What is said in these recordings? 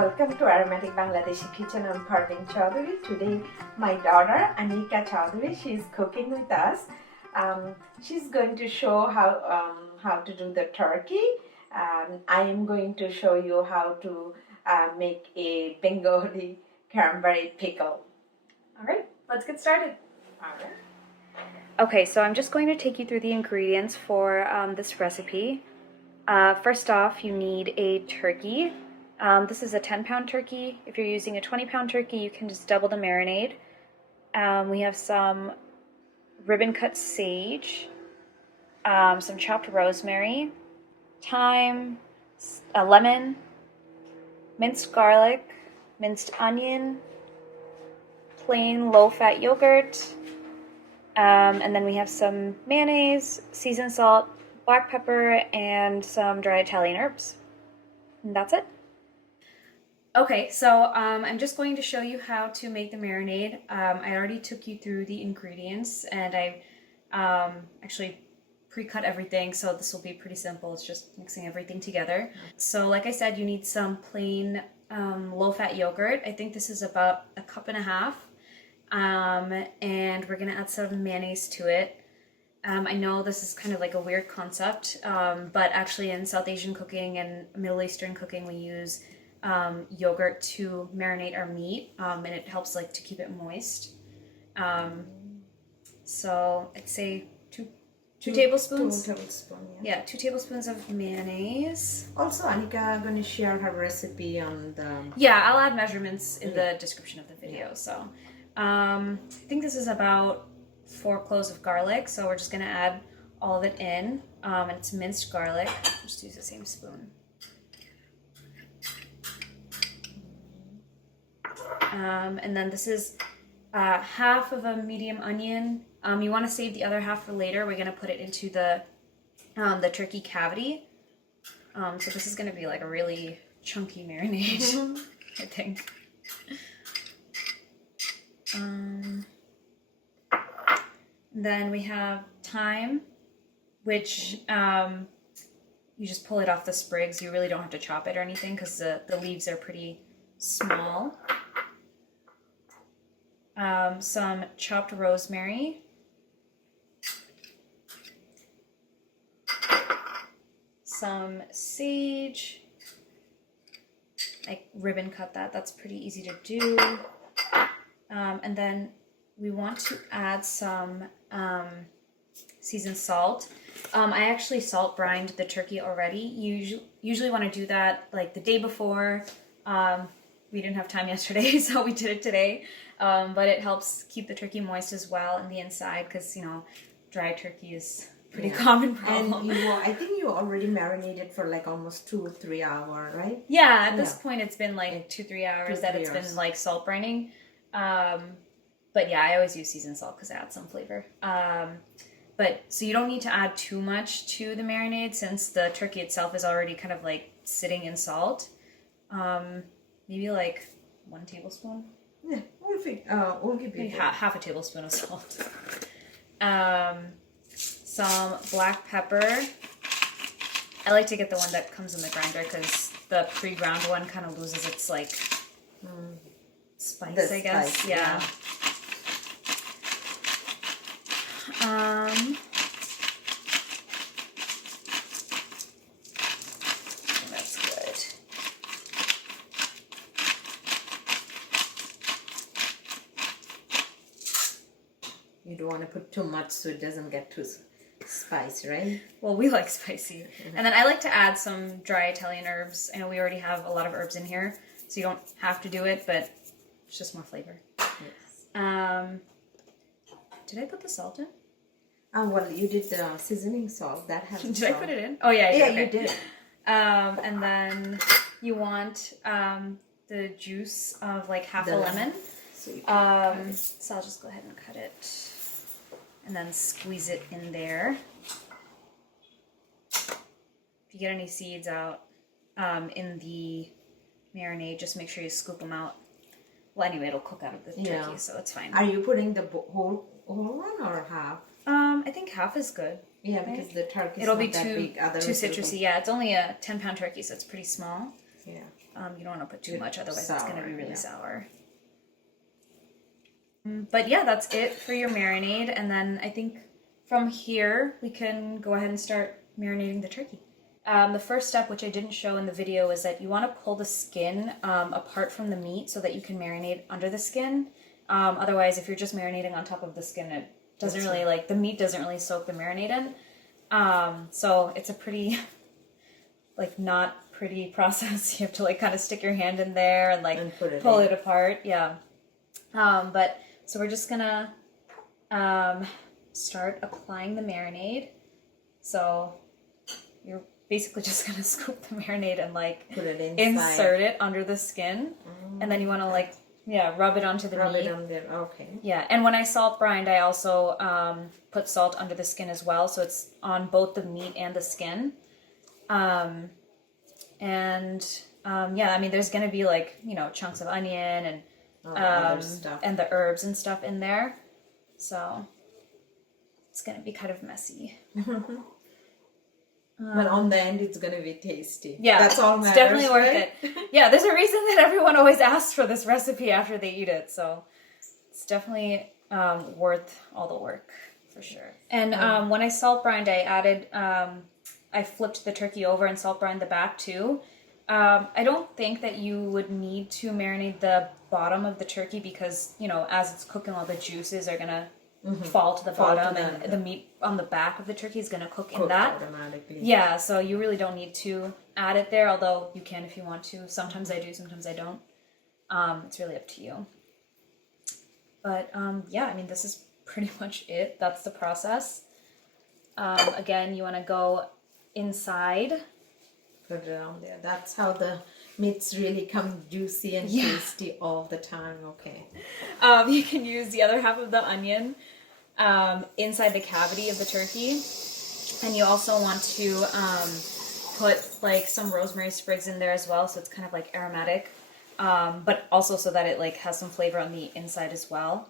Welcome to Aromatic Bangladeshi Kitchen. I'm Parveen Chaudhary. Today, my daughter Anika Chaudhary, she's cooking with us. She's going to show how to do the turkey. I am going to show you how to make a Bengali cranberry pickle. All right, let's get started. All right. Okay, so I'm just going to take you through the ingredients for this recipe. First off, you need a turkey. This is a 10-pound turkey. If you're using a 20-pound turkey, you can just double the marinade. We have some ribbon cut sage, some chopped rosemary, thyme, a lemon, minced garlic, minced onion, plain low-fat yogurt, and then we have some mayonnaise, seasoned salt, black pepper, and some dry Italian herbs. And that's it. Okay, so I'm just going to show you how to make the marinade. I already took you through the ingredients, and I actually pre-cut everything, so this will be pretty simple. It's just mixing everything together. So like I said, you need some plain low-fat yogurt. I think this is about 1.5 cups. And we're gonna add some mayonnaise to it. I know this is kind of like a weird concept, but actually in South Asian cooking and Middle Eastern cooking, we use yogurt to marinate our meat, and it helps like to keep it moist. So I'd say two tablespoons. 2 tablespoons. Yeah, 2 tablespoons of mayonnaise. Also, Anika going to share her recipe on the. Yeah, I'll add measurements in the description of the video. So I think this is about 4 cloves of garlic. So we're just gonna add all of it in, and it's minced garlic. Just use the same spoon. And then this is half of a medium onion. You want to save the other half for later. We're gonna put it into the turkey cavity. So this is gonna be like a really chunky marinade, I think. Then we have thyme, which you just pull it off the sprigs. You really don't have to chop it or anything because the leaves are pretty small. Some chopped rosemary, some sage. I ribbon cut that. That's pretty easy to do. And then we want to add some seasoned salt. I actually salt brined the turkey already. You usually want to do that like the day before. We didn't have time yesterday, so we did it today. But it helps keep the turkey moist as well in the inside because, you know, dry turkey is a pretty common problem. And I think you already marinated for like almost 2 or 3 hours, right? Yeah, at this point it's been like 2-3 hours that it's been like salt brining. But yeah, I always use seasoned salt because it adds some flavor. But so you don't need to add too much to the marinade since the turkey itself is already kind of like sitting in salt. Maybe like 1 tablespoon. Yeah, we'll give you half a tablespoon of salt. Some black pepper. I like to get the one that comes in the grinder because the pre-ground one kind of loses its like spice, I guess. Spice, yeah. That's good. You don't want to put too much so it doesn't get too spicy, right? Well, we like spicy. And then I like to add some dry Italian herbs. I know we already have a lot of herbs in here, so you don't have to do it, but it's just more flavor. Yes. Did I put the salt in? Well, you did the seasoning salt. That has Did salt. I put it in? Oh, yeah, I did. Yeah, okay. you did. And then you want the juice of like half a lemon. So I'll just go ahead and cut it. And then squeeze it in there. If you get any seeds out in the marinade, just make sure you scoop them out. Well, anyway, it'll cook out of the turkey, so it's fine. Are you putting the whole one or half? I think half is good. Yeah, because the turkey It'll be not that big. too citrusy. Yeah, it's only a 10-pound turkey, so it's pretty small. Yeah. You don't want to put too much, otherwise it's going to be really sour. But yeah, that's it for your marinade. And then I think from here we can go ahead and start marinating the turkey. The first step, which I didn't show in the video, is that you want to pull the skin apart from the meat so that you can marinate under the skin. Otherwise, if you're just marinating on top of the skin, it doesn't really, like, the meat doesn't really soak the marinade in. So it's a pretty, like, not pretty process. You have to, like, kind of stick your hand in there and, like, pull it apart. Yeah. But so we're just gonna start applying the marinade. So you're basically just gonna scoop the marinade and, like, put it insert it under the skin, and then you want to, like, rub it onto the meat. Rub it on there. Okay. Yeah, and when I salt brined, I also put salt under the skin as well, so it's on both the meat and the skin. Yeah, I mean, there's gonna be, like, you know, chunks of onion and and the herbs and stuff in there, so it's gonna be kind of messy. But on the end, it's gonna be tasty. Yeah, that's all matters, it's definitely worth it. Yeah, there's a reason that everyone always asks for this recipe after they eat it, so it's definitely worth all the work for sure. And when I salt brined, I added, I flipped the turkey over and salt brined the back too. I don't think that you would need to marinate the bottom of the turkey because, you know, as it's cooking, all the juices are gonna fall to the bottom, and the meat on the back of the turkey is going to cook in that. Automatically. Yeah, so you really don't need to add it there, although you can if you want to. Sometimes I do, sometimes I don't. It's really up to you. But yeah, I mean, this is pretty much it. That's the process. Again, you want to go inside. Put it on there. That's how the meats really come juicy and tasty all the time. Okay. You can use the other half of the onion inside the cavity of the turkey, and you also want to put, like, some rosemary sprigs in there as well, so it's kind of like aromatic, but also so that it, like, has some flavor on the inside as well.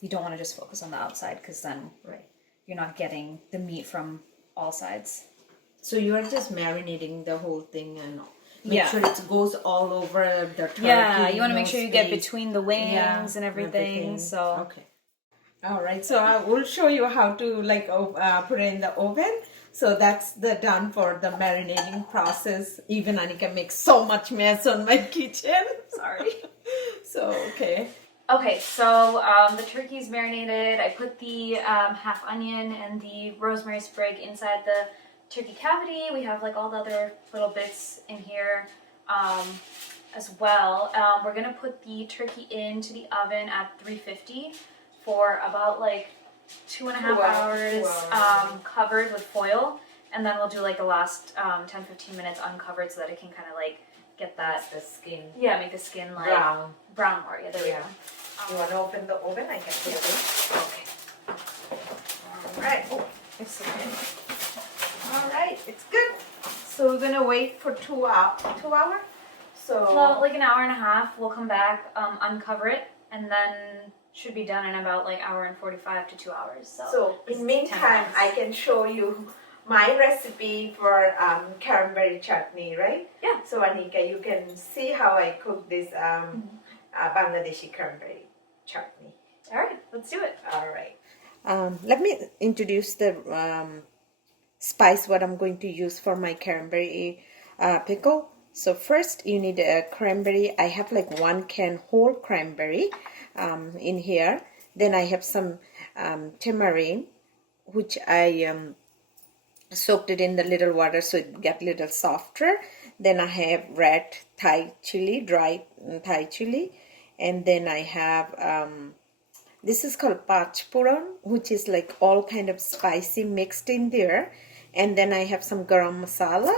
You don't want to just focus on the outside, because then you're not getting the meat from all sides. So you are just marinating the whole thing and make sure it goes all over the turkey. Yeah, you want to make sure you get between the wings and everything. So okay. All right. So I will show you how to, like, put it in the oven. So that's done for the marinating process. Even Anika makes so much mess on my kitchen. Sorry. So okay. Okay, so the turkey's marinated. I put the half onion and the rosemary sprig inside the turkey cavity. We have, like, all the other little bits in here as well. We're gonna put the turkey into the oven at 350 for about, like, 2.5 hours, covered with foil, and then we'll do, like, the last 10-15 minutes uncovered so that it can kind of, like, get that the skin. Yeah, make the skin, like, brown more. Yeah, there we go. You want to open the oven? I can put it in. Okay. All right. Oh, it's okay. All right, it's good. So we're gonna wait for 2 hours. So well, like an hour and a half. We'll come back, uncover it, and then should be done in about, like, hour and 45 to 2 hours. So in meantime, I can show you my recipe for cranberry chutney, right? Yeah. So Anika, you can see how I cook this Bangladeshi cranberry chutney. All right, let's do it. All right. Let me introduce the spice what I'm going to use for my cranberry pickle. So first you need a cranberry. I have, like, 1 can whole cranberry in here. Then I have some tamarind, which I soaked it in the little water so it get a little softer. Then I have red Thai chili, dry Thai chili, and then I have this is called pach, which is, like, all kind of spicy mixed in there. And then I have some garam masala,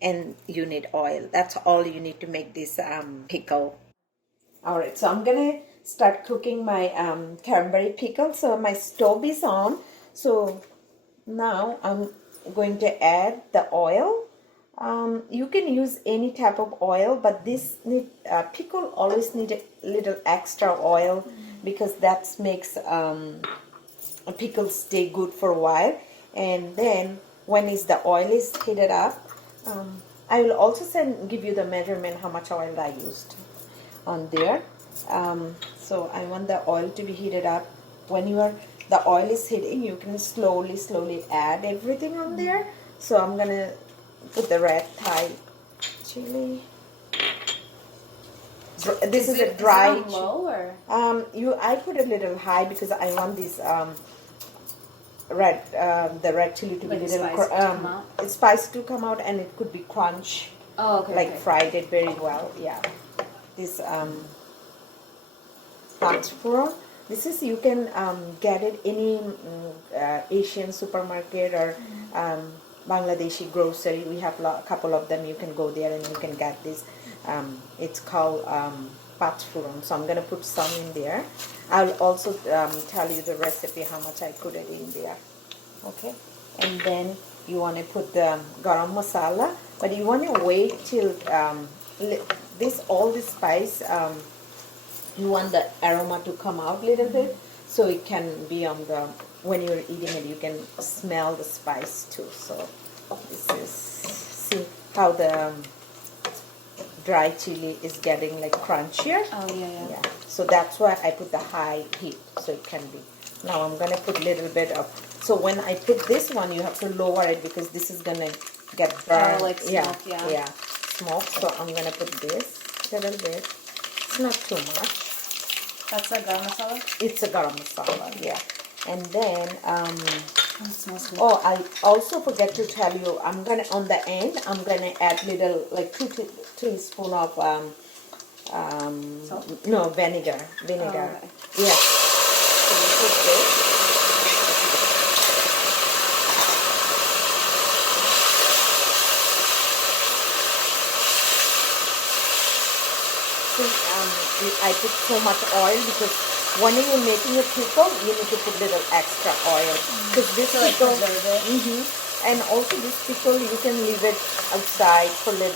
and you need oil. That's all you need to make this pickle. All right, so I'm gonna start cooking my cranberry pickle. So my stove is on. So now I'm going to add the oil. You can use any type of oil, but this pickle always need a little extra oil because that makes a pickle stay good for a while. And then when the oil is heated up, I will also give you the measurement how much oil I used on there. So I want the oil to be heated up. When the oil is heating, you can slowly add everything on there. So I'm gonna put the red Thai chili. This is a dry. Is it on low or? I put a little high because I want this the red chili to be little spicy to come out, and it could be crunch. Oh, okay. Like fried it very well. Yeah. This pach. This is, you can get it any Asian supermarket or Bangladeshi grocery. We have a couple of them. You can go there and you can get this. It's called pach. So I'm gonna put some in there. I'll also tell you the recipe how much I put it in there. Okay, and then you want to put the garam masala, but you want to wait till all this spice. You want the aroma to come out a little bit, so it can be on the, when you're eating it, you can smell the spice too. So this is, see how the dry chili is getting like crunchier. Oh yeah. So that's why I put the high heat, so it can be. Now I'm gonna put a little bit of. So when I put this one, you have to lower it because this is gonna get burned. Oh, like smoke, yeah. Smoke. So I'm gonna put this a little bit. It's not too much. That's a garam masala? It's a garam masala, yeah. And then, it smells good. oh, I also forget to tell you, I'm gonna, on the end, I'm gonna add little, like 2 teaspoons of, salt? No, vinegar. Oh, okay. Yes. So you put this. I put so much oil because when you're making a pickle, you need to put little extra oil. Because this pickle, and also this pickle, you can leave it outside for like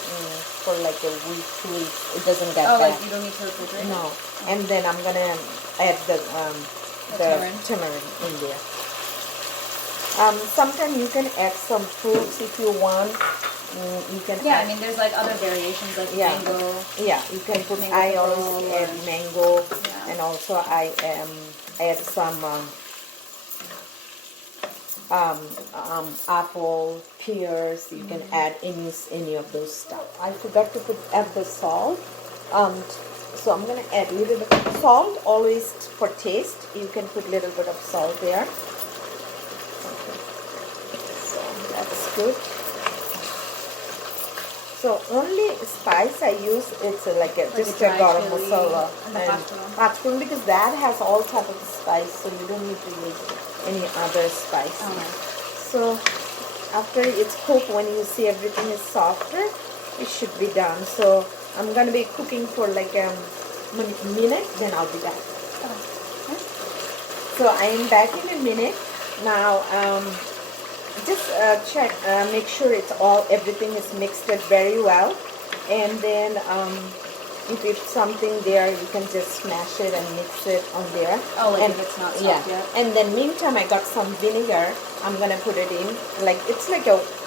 a week, 2 weeks. It doesn't get bad. Like you don't need to refrigerate? No. And then I'm gonna add the tamarind in there. Sometimes you can add some fruits if you want. You can I mean there's like other variations like mango. Yeah, you can put, I always add mango, and also I add some apple, pears. You can add any of those stuff. I forgot to add the salt. So I'm gonna add a little bit of salt, always for taste. You can put a little bit of salt there. Okay. So that's good. So only spice I use, it's just a garam masala and pach, because that has all type of spice, so you don't need to use any other spice. So after it's cooked, when you see everything is softer, it should be done. So I'm gonna be cooking for like a minute, then I'll be back. So I am back in a minute now. Just check, make sure everything is mixed it very well, and then if it's something there, you can just smash it and mix it on there. Oh, like if it's not soft yet. And then meantime, I got some vinegar. I'm gonna put it in. Like it's like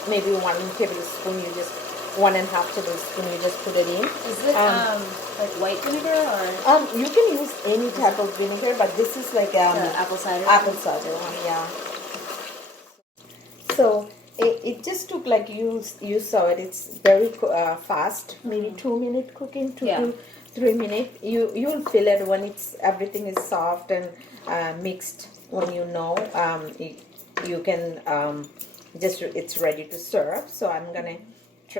maybe 1 tablespoon. You just 1.5 tablespoon. You just put it in. Is it like white vinegar or? You can use any type of vinegar, but this is like apple cider. Apple cider one, yeah. So it just took, like you saw it, it's very fast, maybe 2 minute cooking, 2 to 3 minutes. You'll feel it when everything is soft and mixed. When you know, you can it's ready to serve. So I'm gonna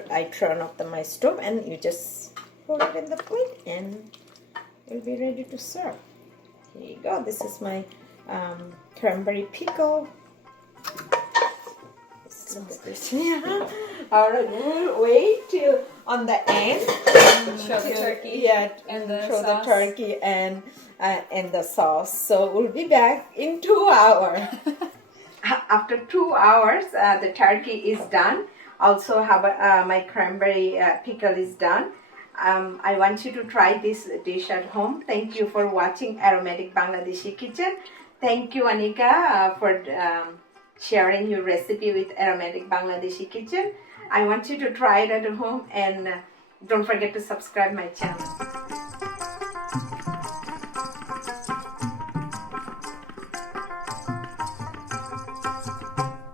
I turn off my stove, and you just put it in the plate and it'll be ready to serve. Here you go. This is my cranberry pickle. Yeah. All right, we'll wait till on the end. Show the turkey. Yeah, and the show sauce. the turkey and the sauce. So we'll be back in 2 hours. After 2 hours, the turkey is done. Also, my cranberry pickle is done. I want you to try this dish at home. Thank you for watching Aromatic Bangladeshi Kitchen. Thank you, Anika, for sharing your recipe with Aromatic Bangladeshi Kitchen. I want you to try it at home, and don't forget to subscribe my channel.